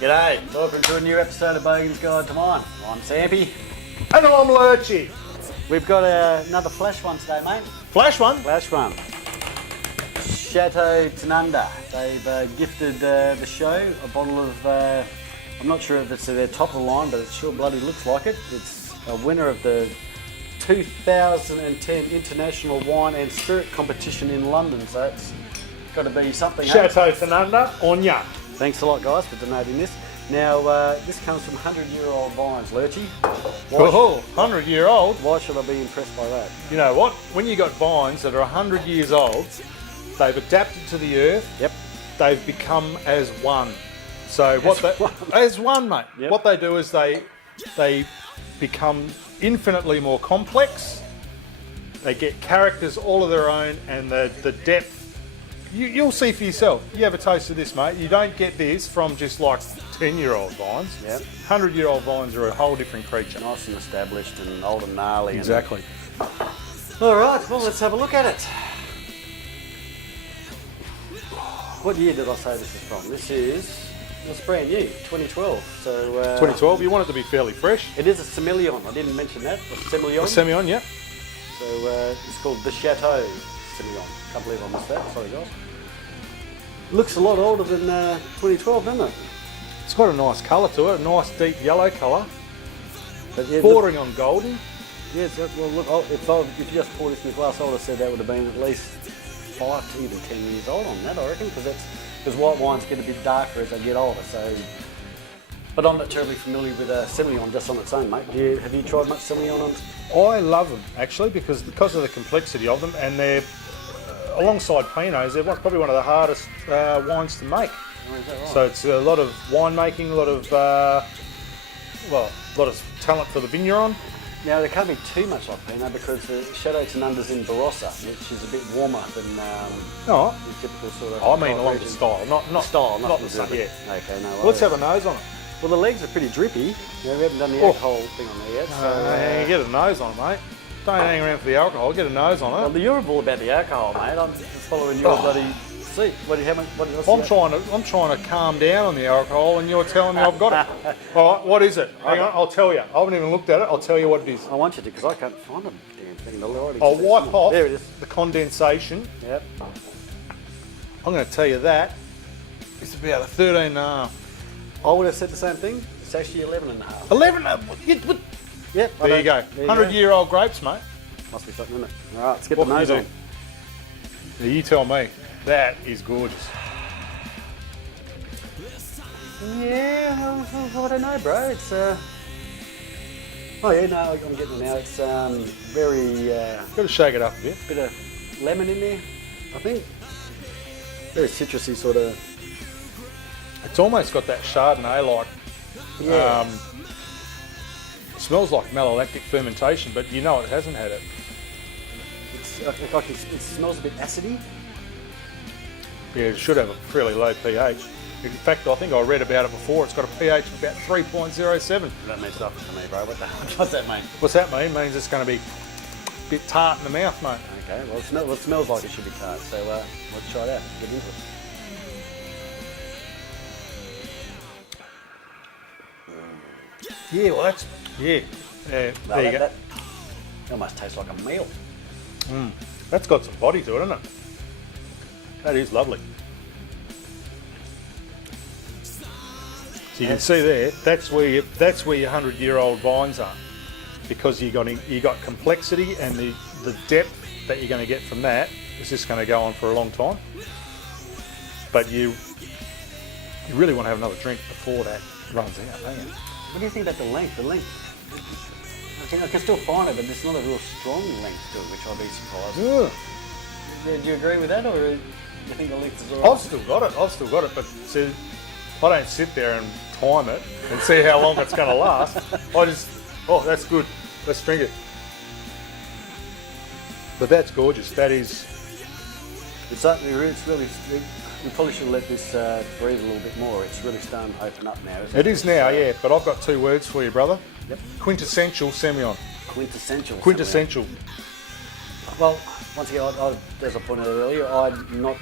G'day, welcome to a new episode of Bogan'S Guide to Mine. I'm Sampy. And I'm Lurchy. We've got another flash one today, mate. Flash one? Flash one. Chateau Tanunda. They've gifted the show a bottle of, I'm not sure if it's their top of the line, but it sure bloody looks like it. It's a winner of the 2010 International Wine and Spirit Competition in London, so it's got to be something. Chateau Tanunda, on ya. Thanks a lot, guys, for donating this. Now, this comes from 100-year-old vines, Lurchy. Oh, 100-year-old? Why should I be impressed by that? You know what? When you got vines that are 100 years old, they've adapted to the earth. Yep. They've become as one. So as one, mate. Yep. What they do is they become infinitely more complex. They get characters all of their own, and the depth. You'll see for yourself. You have a taste of this, mate. You don't get this from just like 10-year-old vines. Yep. 100-year-old vines are a whole different creature. Nice and established and old and gnarly. Exactly. All right, well, let's have a look at it. What year did I say this is from? It's brand new, 2012. So 2012. You want it to be fairly fresh. It is a Semillion. I didn't mention that. A Semillion. A Semillion, yeah. So it's called the Chateau Semillion. Can't believe I missed that. Sorry, guys. Looks a lot older than 2012, doesn't it? It's got a nice colour to it, a nice deep yellow colour, But yeah, bordering on golden. Yeah, well, look, if you just poured this in the glass, I would have said that would have been at least 5 to even 10 years old on that, I reckon, because white wines get a bit darker as they get older. So, but I'm not terribly familiar with Semillion just on its own, mate. Have you tried much Semillion on? I love them actually because of the complexity of them, and they're alongside Pinots. They're probably one of the hardest wines to make. Oh, is that right? So it's a lot of winemaking, a lot of talent for the vigneron. Now, there can't be too much like Pinot because the Chateau Tanunda's in Barossa, which is a bit warmer than Oh, the typical sort of... I mean along the style, not style, not nothing the to do same. with Yeah. it. Okay, no worries. Let's have a nose on it. Well, the legs are pretty drippy. Yeah, we haven't done the alcohol thing on there yet. So, Get a nose on it, mate. Don't hang around for the alcohol. Get a nose on it. well, you're all about the alcohol, mate. I'm just following your bloody seat. What else I'm trying to calm down on the alcohol, and you're telling me I've got it. All right, what is it? Hang on, I'll tell you. I haven't even looked at it. I'll tell you what it is. I want you to, because I can't find a damn thing. I'll wipe off There it is. the condensation. Yep. I'm going to tell you that it's about a 13.5. I would have said the same thing. It's actually 11 and a half. 11. Yep. There you go. 100-year-old grapes, mate. Must be something, isn't it? All right, let's get What the can you nose do? on. Now, you tell me. That is gorgeous. Yeah, I don't know, bro. It's oh yeah, no, I'm getting it now. It's very Got to shake it up a bit. bit of lemon in there, I think. Very citrusy sort of. It's almost got that Chardonnay-like. Yeah. Smells like malolactic fermentation, but you know it hasn't had it. It smells a bit acidy. Yeah, it should have a fairly low pH. In fact, I think I read about it before. It's got a pH of about 3.07. That means nothing to me, bro. What the hell does that mean? What's that mean? It means it's going to be a bit tart in the mouth, mate. Okay, well, it smells like it should be tart. So let's try it out. Get into it. Yeah, well, that's... Yeah. There you go. That almost tastes like a meal. That's got some body to it, hasn't it? That is lovely. So you can see there, that's where your 100-year-old vines are, because you got complexity, and the depth that you're going to get from that is just going to go on for a long time. But you really want to have another drink before that runs out, don't you? What do you think about the length? I can still find it, but it's not a real strong length to it, which I'd be surprised. Yeah. Do you agree with that, or do you think the length is alright? I've still got it, but see, I don't sit there and time it and see how long it's going to last. I just, that's good. Let's drink it. But that's gorgeous. That is. It's really. We probably should let this breathe a little bit more. It's really starting to open up now, isn't it? It is now, yeah. But I've got 2 words for you, brother. Yep. Quintessential Semillion. Quintessential. Quintessential. Well, once again, as I pointed out earlier, I'm not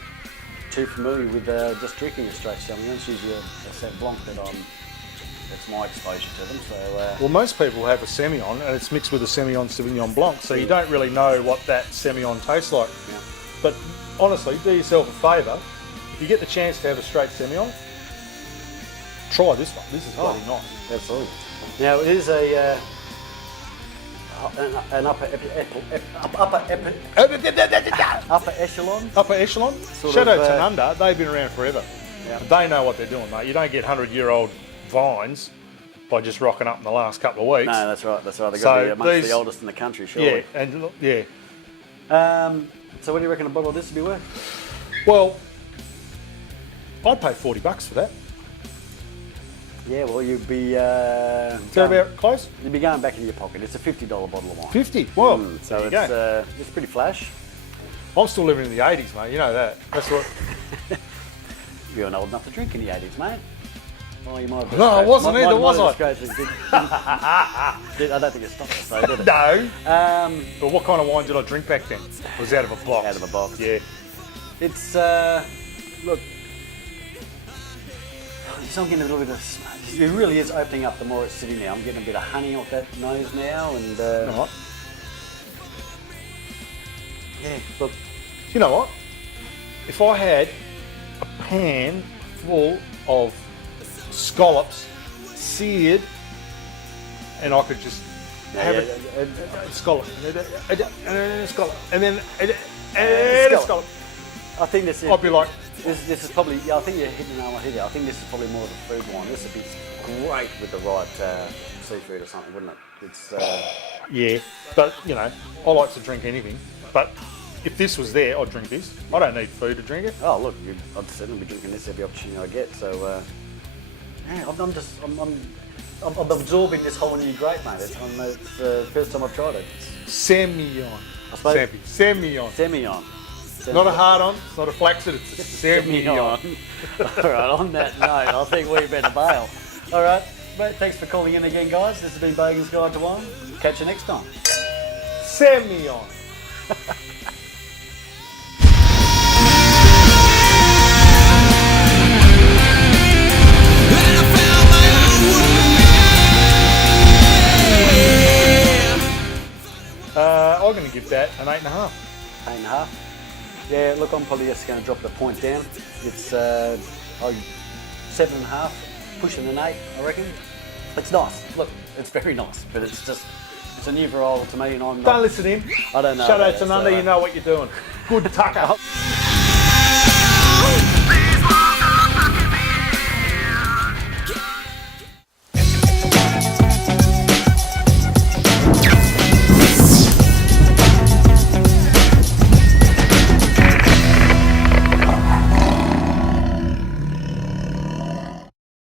too familiar with just drinking a straight Semillion. It's usually a Saint Blanc that's my exposure to them. So Well, most people have a Semillon, and it's mixed with a Semillon Sauvignon Blanc, so you don't really know what that Semillon tastes like. yeah. But honestly, do yourself a favour. If you get the chance to have a straight Semillon, try this one. This is bloody nice. Absolutely. Now it is an upper echelon. Upper echelon, Sort Chateau of, Tanunda, they've been around forever. Yeah. They know what they're doing, mate. You don't get 100-year-old vines by just rocking up in the last couple of weeks. No, that's right. That's right. They've got to be amongst these- the oldest in the country, surely. Yeah, and look, yeah. So what do you reckon a bottle of this would be worth? Well, I'd pay $40 for that. Yeah, well, you'd be Is that about close? you'd be going back into your pocket. It's a $50 bottle of wine. 50. Well, So there you go. it's pretty flash. I'm still living in the 80s, mate. You know that. That's what. You weren't old enough to drink in the 80s, mate. Oh, you might have been No, I scratched- wasn't might- either, might was have I? scratched it. I don't think it stopped us though, did it? No. Um, But what kind of wine did I drink back then? It was out of a box. Out of a box. Yeah. It's look. So I'm getting a little bit of. It really is opening up the more it's sitting there. I'm getting a bit of honey off that nose now, and Right. yeah, Look, you know what? If I had a pan full of scallops, seared, and I could just have it, scallop, scallop, and then scallop, I think this is. I'd be like, This is probably. Yeah, I think you're hitting the nail on the head. I think this is probably more of a food wine. This would be great with the right seafood or something, wouldn't it? It's. yeah, but you know, I like to drink anything, but if this was there, I'd drink this. I don't need food to drink it. Oh look, I'd certainly be drinking this every opportunity I get. So yeah, I'm absorbing this whole new grape, mate. It's the first time I've tried it. Semillion. I suppose- SAMPY. Semillion. Semillion. Not a hard on, it's not a flaccid, it's a Semillion. All right, on that note, I think we better bail. All right, mate, thanks for calling in again, guys. This has been Bogan'S Guide to Wine. Catch you next time. Semillion. I'm going to give that an 8.5. 8.5. Yeah, look, I'm probably just going to drop the point down. It's 7.5, pushing an 8, I reckon. It's nice. Look, it's very nice, but it's a new varietal to me, and I'm not. Don't listen to him. I don't know. Chateau about it, Tanunda, so, you know what you're doing. Good tucker.